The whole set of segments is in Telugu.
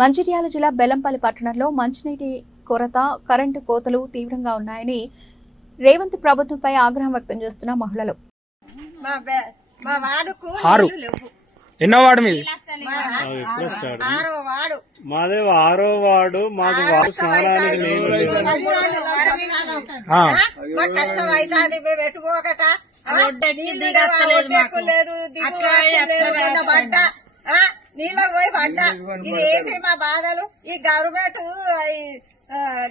మంచిర్యాల జిల్లా బెల్లంపల్లి పట్టణంలో మంచినీటి కొరత, కరెంటు కోతలు తీవ్రంగా ఉన్నాయని రేవంత్ ప్రభుత్వంపై ఆగ్రహం వ్యక్తం చేస్తున్న మహిళలు. ఎన్నో వార్డు మీది? మాదే 6వ వార్డు. మాకు స్నానానికి నీళ్లు కష్టం అవుతుంది. పెట్టుకోకట పడ్డా నీళ్ళకి పోయి పడ్డా. ఇది ఏంటి మా బాధలు? ఈ గవర్నమెంట్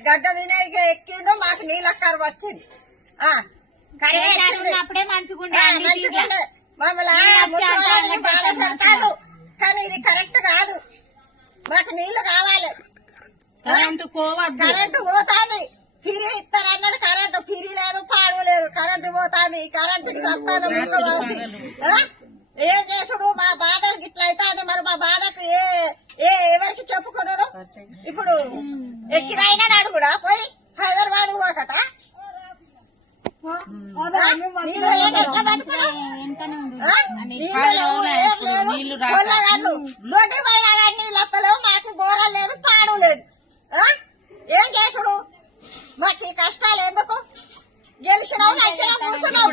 గడ్డ వినాయక ఎక్కిండు, మాకు నీళ్ళ కరువు వచ్చింది. మమ్మల్ని బాధ పెడతాడు, కానీ ఇది కరెక్ట్ కాదు. మాకు నీళ్లు కావాలి. కరెంటు పోతాది. ఫిరీ ఇస్తారన్నాడు, కరెంటు ఫిరీ లేదు, పాడు లేదు. కరెంటు పోతాది. కరెంటుకి చస్తాను ఏం చేసుడు? మా బాధలకు ఇట్లా అవుతుంది. మరి మా బాధకు ఎవరికి చెప్పుకున్నాడు? ఇప్పుడు ఎక్కిరైనా నాడు కూడా పోయి హైదరాబాద్ పోకట. దొడ్డి పోయినా కానీ నీళ్ళు వస్తలేవు. మాకు బోరం లేదు, పాడు లేదు. ఏం చేసుడు? మాకు ఈ కష్టాలు ఎందుకు? గెలిచినావు, మంచిగా కూర్చున్నావు,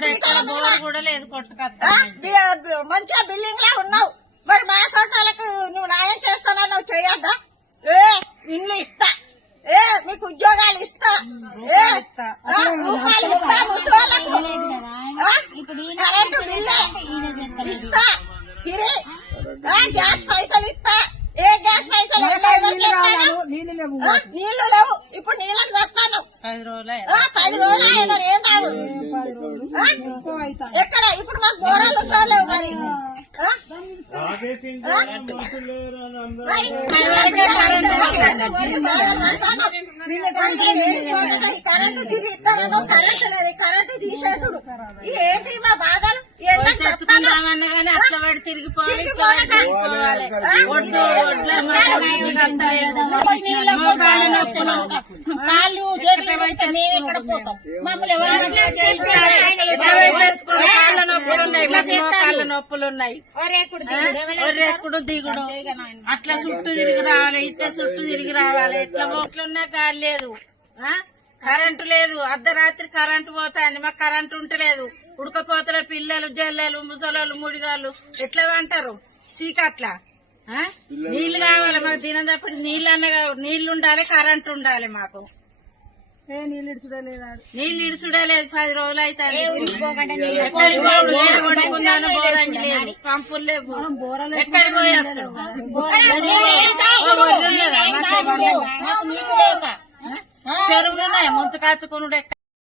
మంచిగా బిల్డింగ్ లా ఉన్నావు. మరి మా సొంతాలకు నువ్వు న్యాయం చేస్తానని చేయొద్దా? ఇల్లు ఇస్తా, మీకు ఉద్యోగాలు ఇస్తా, రూపాయలు ఇస్తా, ముసలోళ్ళకు కరెంటు బిల్లు ఇస్తా, గ్యాస్ పైసలు ఇస్తా. ఏ గ్యాస్ పైసలు? నీళ్లు లేవు. ఇప్పుడు నీళ్ళకి వస్తాను 10 రోజులు ఆయన ఏం తాగు ఎక్కడ? ఇప్పుడు మాకు బోరాలు చూడలేవు. మరి కరెంటు తిరిగి ఇస్తాను, కరెంటు లేదు. కరెంటు తీసేసుడు. ఏంటి మా బాధలు? అట్లా పడి తిరిగిపోవాలి. కాళ్ళు చేతులైతే మేము ఎక్కడ పోతాం? మమ్మల్ని కాళ్ళ నొప్పులున్నాయి. ఎప్పుడు దిగుడు అట్లా చుట్టూ తిరిగి రావాలి, ఇట్లా చుట్టూ తిరిగి రావాలి. ఎట్లా పోట్లున్నా గాలి లేదు, కరెంటు లేదు. అర్ధరాత్రి కరెంటు పోతాంది. మాకు కరెంటు ఉంటలేదు. ఉడకపోతల పిల్లలు, జల్లెలు, ముసలోళ్ళు, ముడిగాళ్ళు ఎట్లా అంటారు? చీకట్లా నీళ్లు కావాలి మాకు. దినం తప్పటి నీళ్లు ఉండాలి, కరెంటు ఉండాలి. మాకు నీళ్లు ఇడుచుడే లేదు. 10 రోజులు అయితే కొట్టుకున్నాను. బోరంగి లేదు, పంపులు లేవు. ఎక్కడికి పోయొచ్చు? చెరువులు ఉన్నాయి, ముంచు కాచుకున్నాడు.